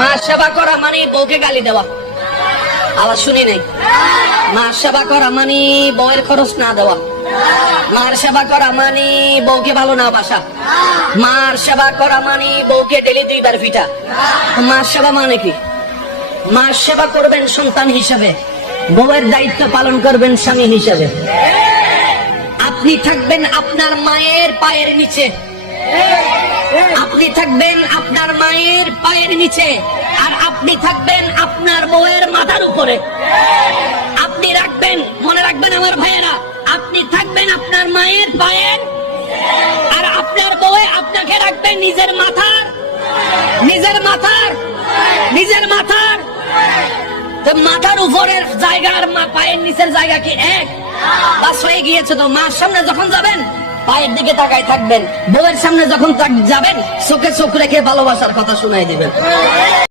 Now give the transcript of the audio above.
মা সেবা করা মানে বউকে গালি দেওয়া। আবার শুনি নাই। মা সেবা করা মানে বউয়ের খরচ না দেওয়া। মার সেবা করা মানে বউকে ভালো না বাসা। মার সেবা করা মানে বউকে ডেলি 2 বার পিটা। মার সেবা মানে কি? মার সেবা করবেন সন্তান হিসাবে, বউয়ের দায়িত্ব পালন করবেন স্বামী হিসাবে। আপনি থাকবেন আপনার মায়ের পায়ের নিচে, আপনি থাকবেন আপনার মায়ের পায়ের নিচে, আর আপনি থাকবেন আপনার বউয়ের মাথার উপরে। আপনি রাখবেন, মনে রাখবেন আমার ভাইয়েরা, আপনি থাকবেন আপনার মায়ের পায়ের, আর আপনার বউ আপনাকে রাখবেন নিজের মাথার, নিজের মাথার, নিজের মাথার। তো মাথার উপরের জায়গা আর পায়ের নিচের জায়গা কি এক? বাস হয়ে গিয়েছে তো। মার সামনে যখন যাবেন পায়ের দিকে তাকায় থাকবেন, বউয়ের সামনে যখন যাবেন চোখে চোখ রেখে ভালোবাসার কথা শোনাই দিবেন।